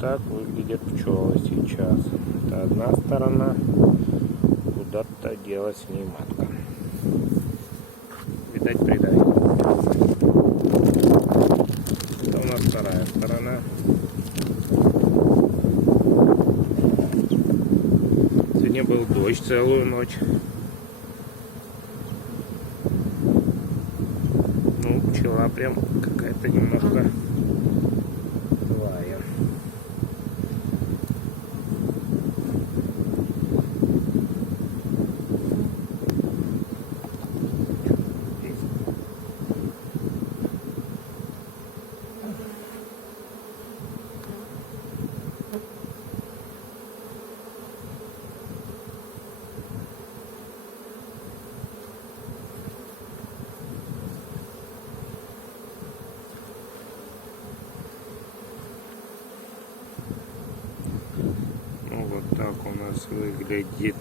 так выглядят пчелы сейчас. Это одна сторона, куда-то делась с ней матка. Видать, придавила. Это у нас вторая сторона. Сегодня был дождь целую ночь. Ну, пчела прям какая-то немножко злая. Ну, вот так у нас выглядит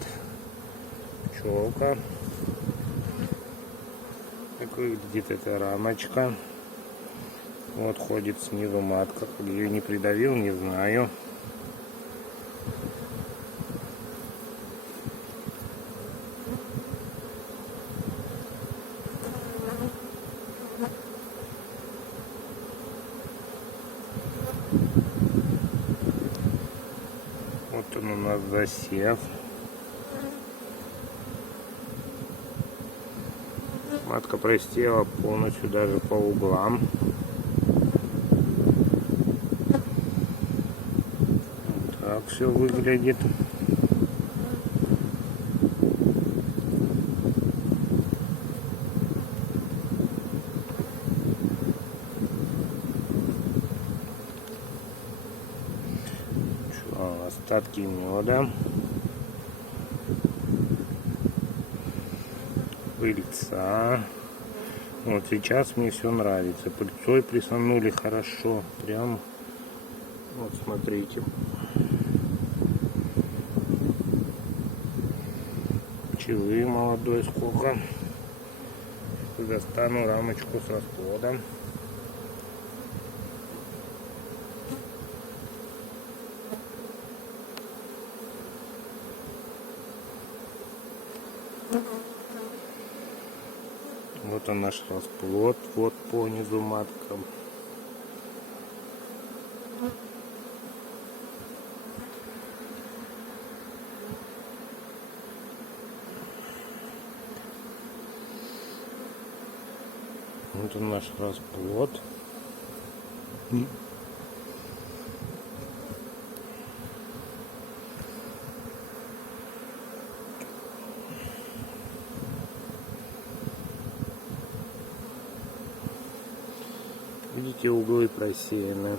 пчелка. Так выглядит эта рамочка. Вот ходит снизу матка. Ее не придавил, не знаю. Вот он у нас засев. Матка простела полностью даже по углам. Так все выглядит. Остатки меда, пыльца. Вот сейчас мне все нравится. Пыльцой присанули хорошо. Прям вот смотрите. Пчелы молодой сколько. Достану рамочку с расплодом. Вот он наш расплод, вот по низу матка. Вот он наш расплод. Видите, углы просеяны.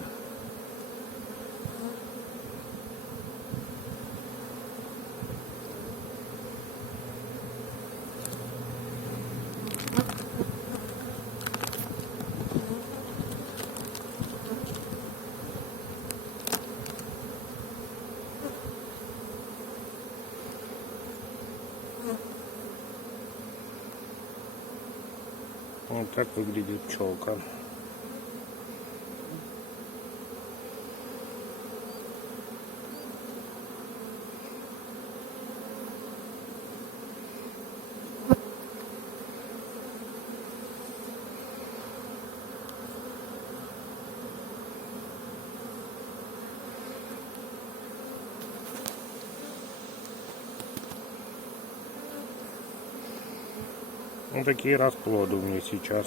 Вот так выглядит пчелка. Вот такие расплоды у меня сейчас.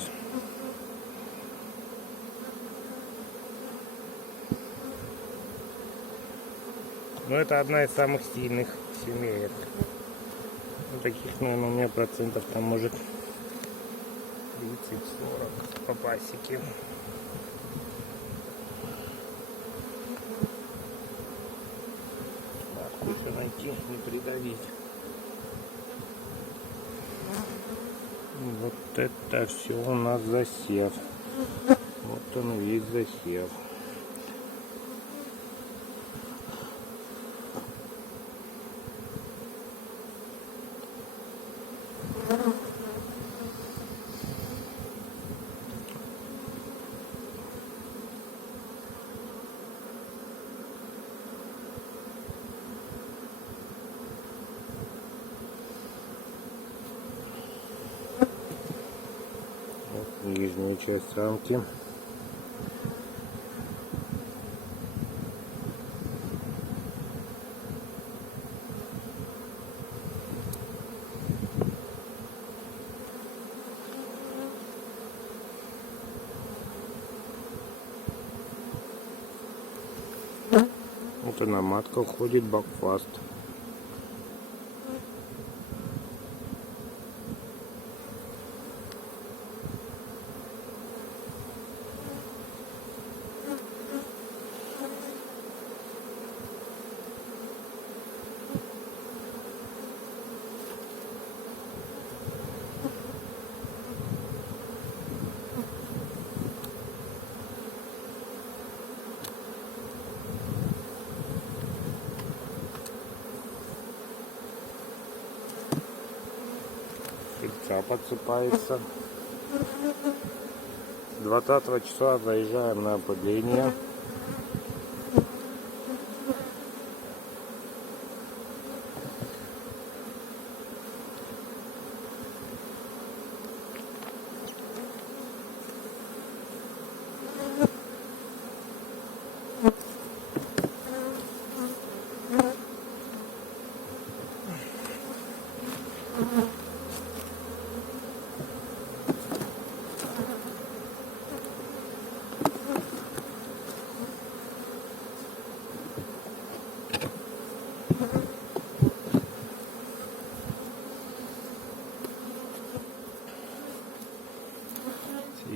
Но это одна из самых сильных семеек. Вот таких, наверное, у меня процентов там может 30-40 по пасеке. Матку все найти, не придавить. Вот это все у нас засев. Вот он весь засев. переднюю часть рамки. Вот она матка, входит бакфаст. Шильца подсыпается. 20 числа заезжаем на опытление.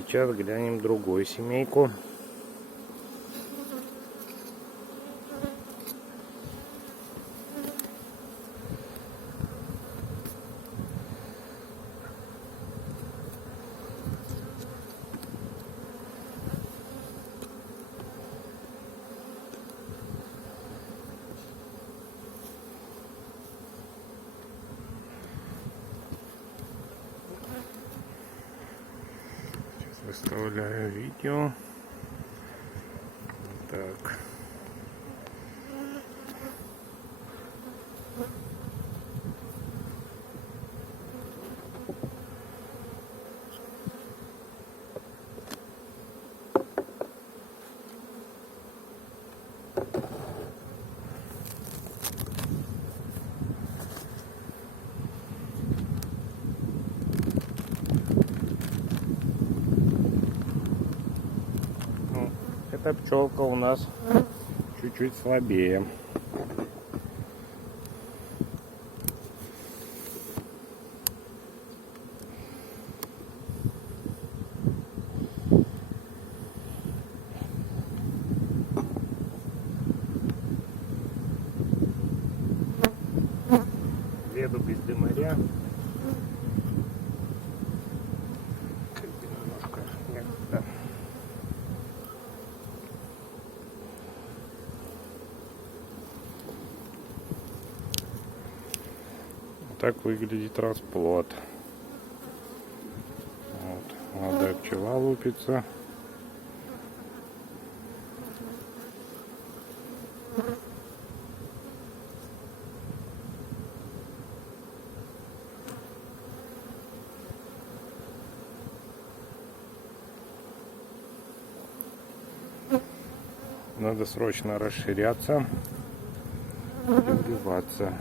Сейчас глянем другую семейку. Выставляю видео. Так. Эта пчелка у нас чуть-чуть слабее. Еду без дымаря. Немножко как-то. Так выглядит расплод. Вот. Молодая пчела лупится. Надо срочно расширяться и вливаться.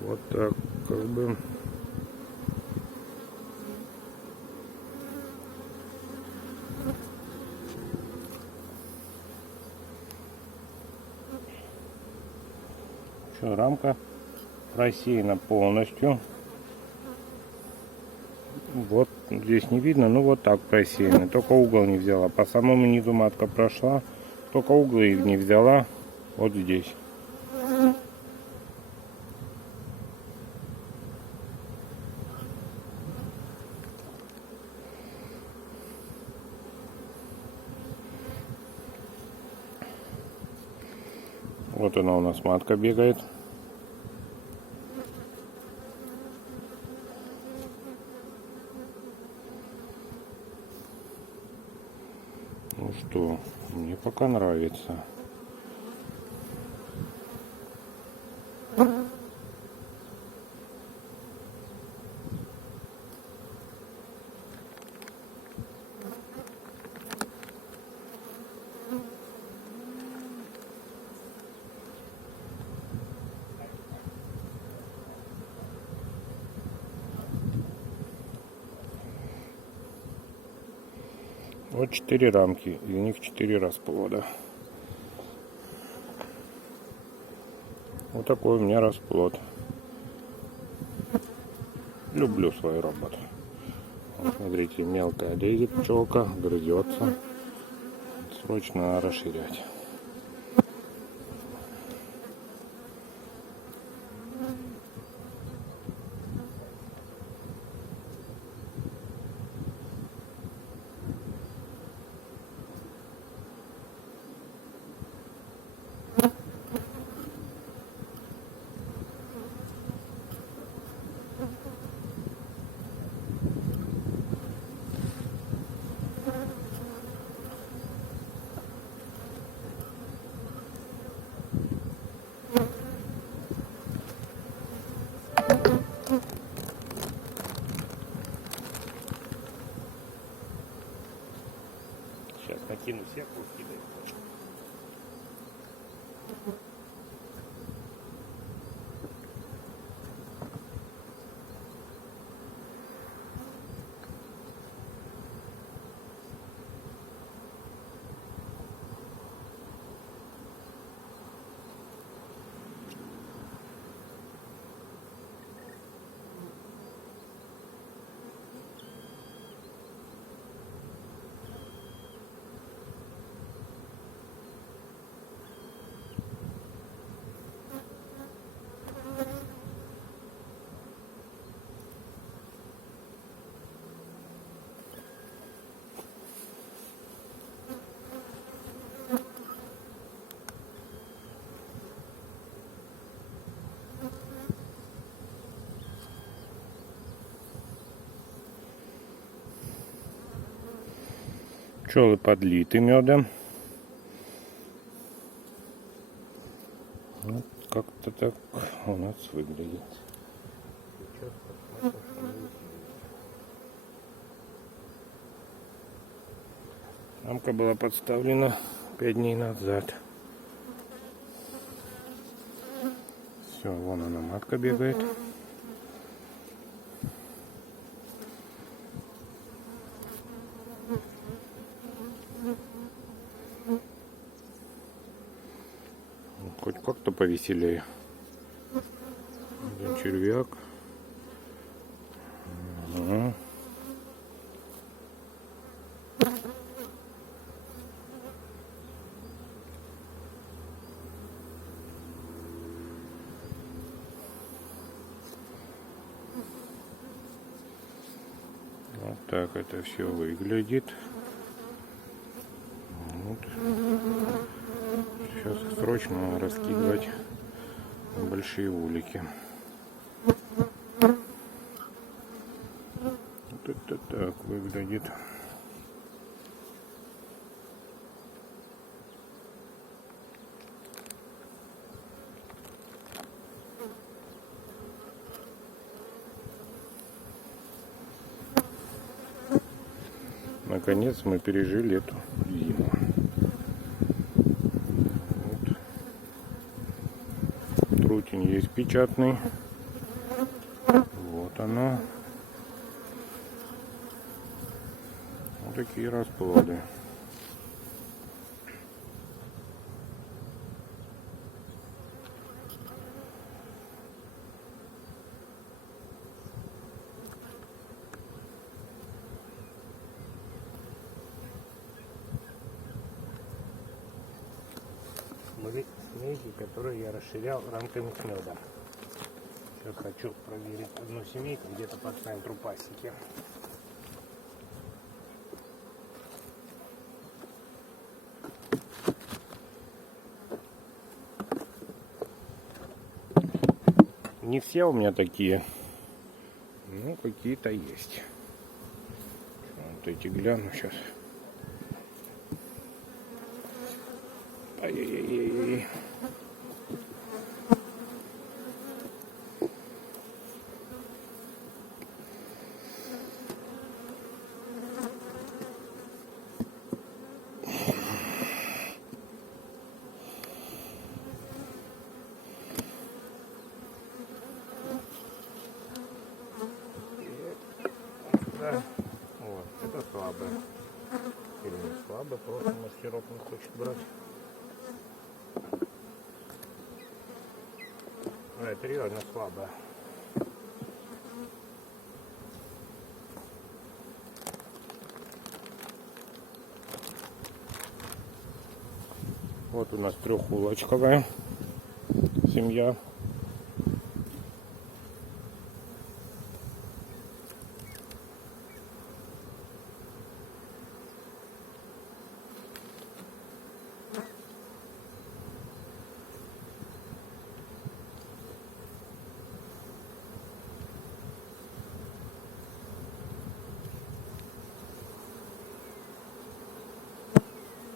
Вот так, как бы. Еще рамка просеяна полностью. Вот здесь не видно, но вот так просеяна. Только угол не взяла. По самому низу матка прошла, только углы не взяла. Вот здесь. Вот она у нас матка бегает. Ну что, мне пока нравится. Вот 4 рамки, из них 4 расплода. Вот такой у меня расплод. Люблю свою работу. Вот, смотрите, мелкая лезет пчелка, грызется. Срочно надо расширять. Сейчас накину сетку, скидаю. Пчелы подлиты медом. Вот как-то так у нас выглядит. Рамка была подставлена 5 дней назад. Все, вон она, матка бегает. Хоть как-то повеселее. Да, червяк. Ага. Вот так это все выглядит. Вот. Сейчас срочно раскидывать большие улики. Вот это так выглядит. Наконец мы пережили эту зиму. Вот. Трутень есть печатный. Вот оно. Вот такие расплоды. Семейки, которые я расширял рамками с медом. Сейчас хочу проверить одну семейку где-то по центру пасеки. Не все у меня такие, но какие-то есть. Вот эти гляну сейчас. Ай-яй-яй-яй. Да. Вот, это слабое. Или не слабое, просто мастерок не хочет брать. А это реально слабое. Вот у нас трехулочковая семья.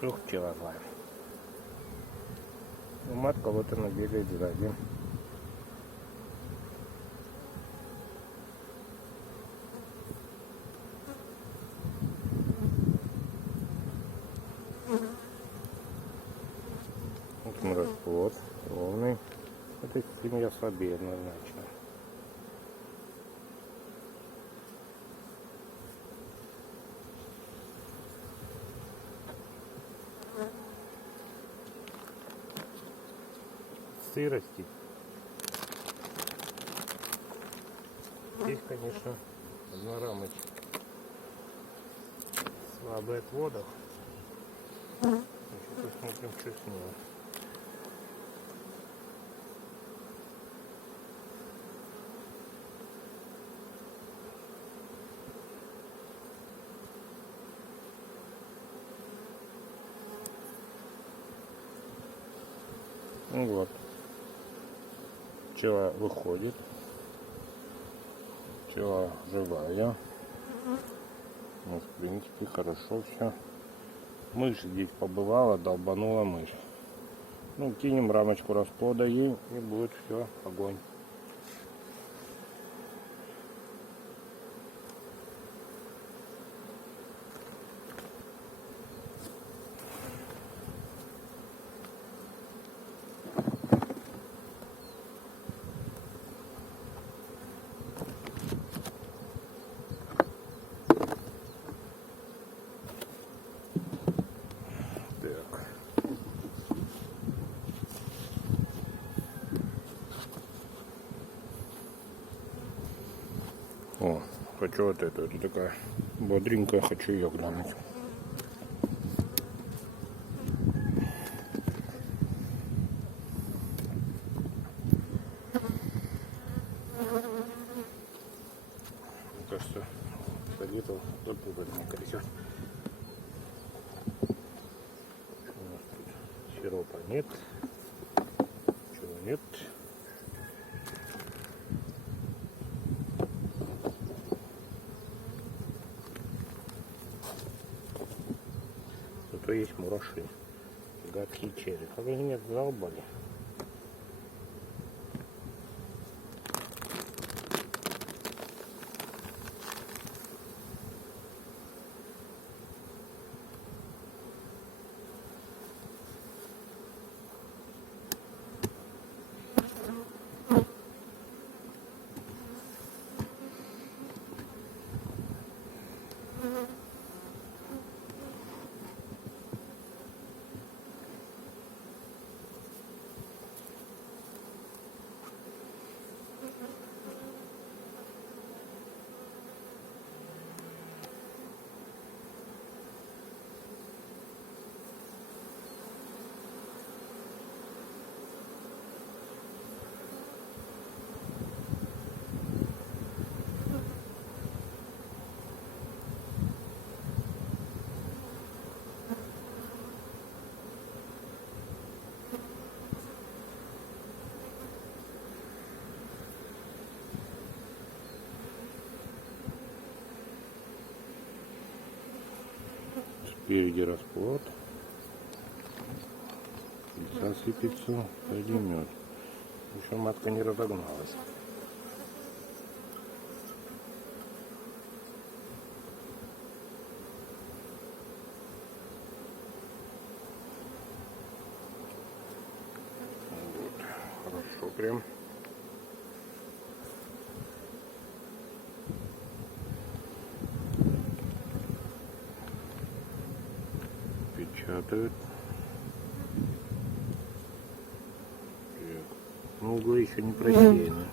Трехтеловая. Матка вот она бегает сзади. Вот он расплод ровный. Это семья слабее однозначно. Сырости. Здесь, конечно, одна рамочка. Слабый отводок. Сейчас посмотрим, что с ним. Ну вот. Пчела выходит. Пчела живая. Ну, в принципе, хорошо все. Мышь здесь побывала, долбанула мышь. Ну, кинем рамочку расплода ей, и будет все, огонь. О, хочу вот эту. Это такая бодренькая, хочу ее глянуть. Мне кажется, где-то только в этом колесе. У нас тут сиропа нет. Чего нет. Зато есть мураши. Гадкие черви. Как они меня задолбали. Впереди расплод. И засыпется пулемет. Еще матка не разогналась. Вот. Хорошо прям. Печатают. Но углы еще не просеяны.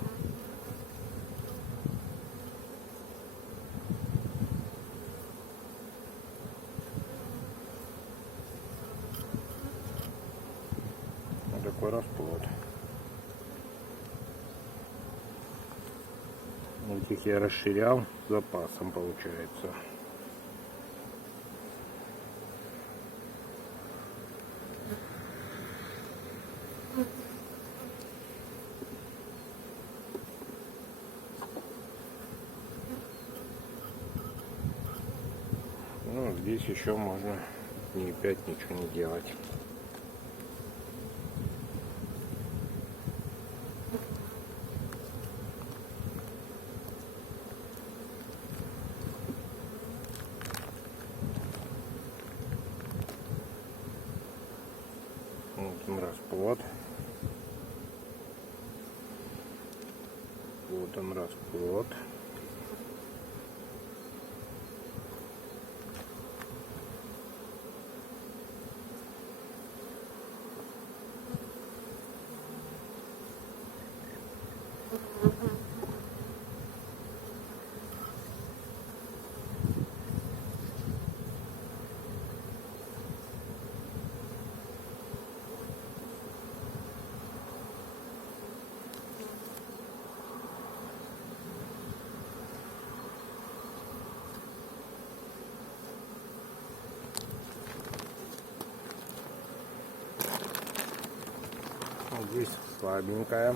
Вот такой расплод. Этих я расширял с запасом, получается. Ну, здесь еще можно дней 5 ничего не делать. Вот он расплод. Вот он расплод. Вот здесь слабенькая.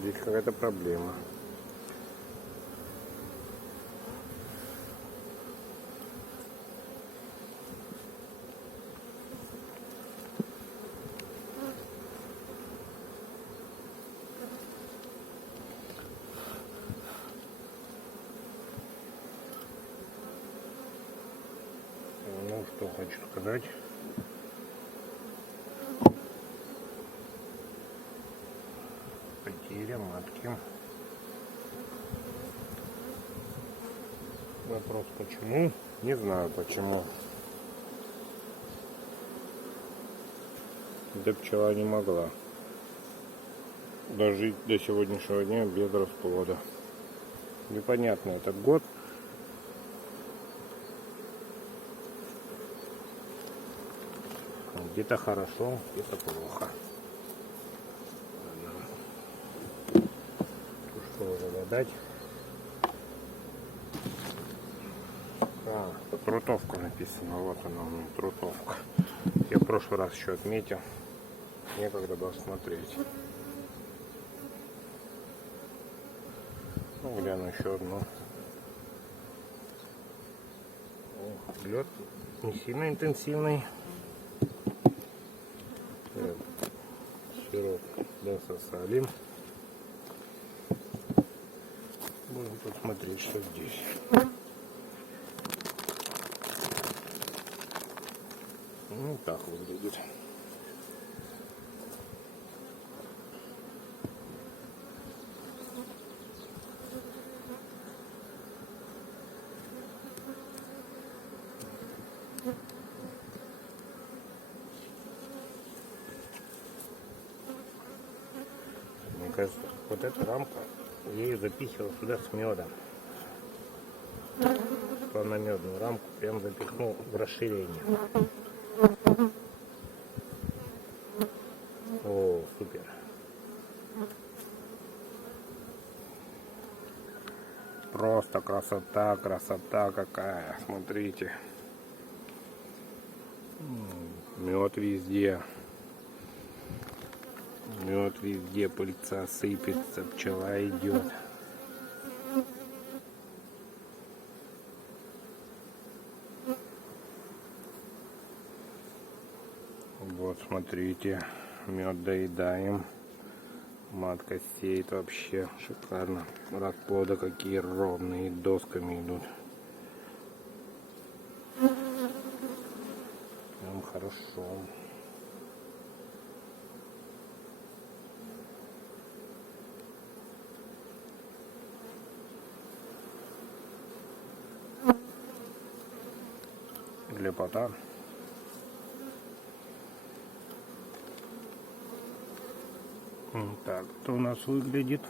Здесь какая-то проблема. Ну, что хочу сказать. Потеря матки. Вопрос почему? Не знаю почему. Да пчела не могла дожить до сегодняшнего дня без расплода. Непонятно, это год. Где-то хорошо, где-то плохо. Что уже гадать? Трутовка написано. Вот она у меня, трутовка. Я в прошлый раз еще отметил. Некогда было смотреть. Ну, гляну еще одну. Лед не сильно интенсивный. Сироп дососали. Будем посмотреть, что здесь. Ну, так выглядит. Мне кажется, вот эта рамка, я ее запихивал сюда с медом. Полномедную рамку прям запихнул в расширение. О, супер. Просто красота, красота какая. Смотрите. Мед везде. Мед везде, пыльца сыпется, пчела идет. Вот, смотрите, мед доедаем. Матка сеет вообще шикарно. Расплоды какие ровные, досками идут. Прям хорошо. Лепота. Так, это у нас выглядит.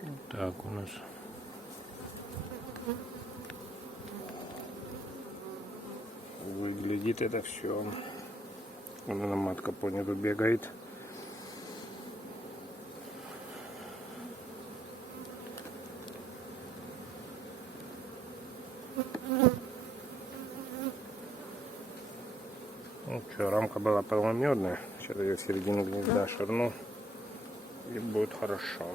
Вот так у нас. Выглядит это все. Вон она, матка по небу бегает. Ну что, рамка была полномедная. Сейчас я в середину гнезда ширну. И будет хорошо.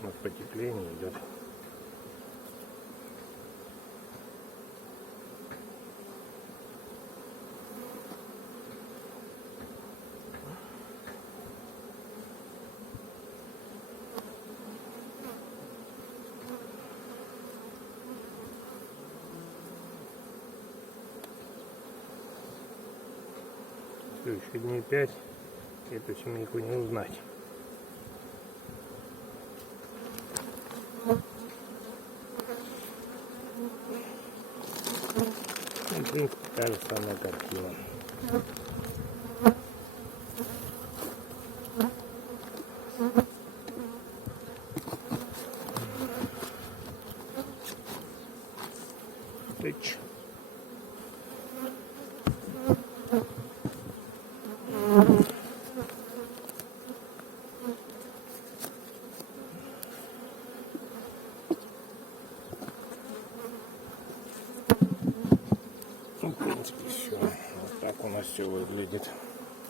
У нас потепление идет. Еще дней 5 эту семейку не узнать. В принципе, та же самая картина. Тыч. Ну, в принципе, все. Вот так у нас все выглядит.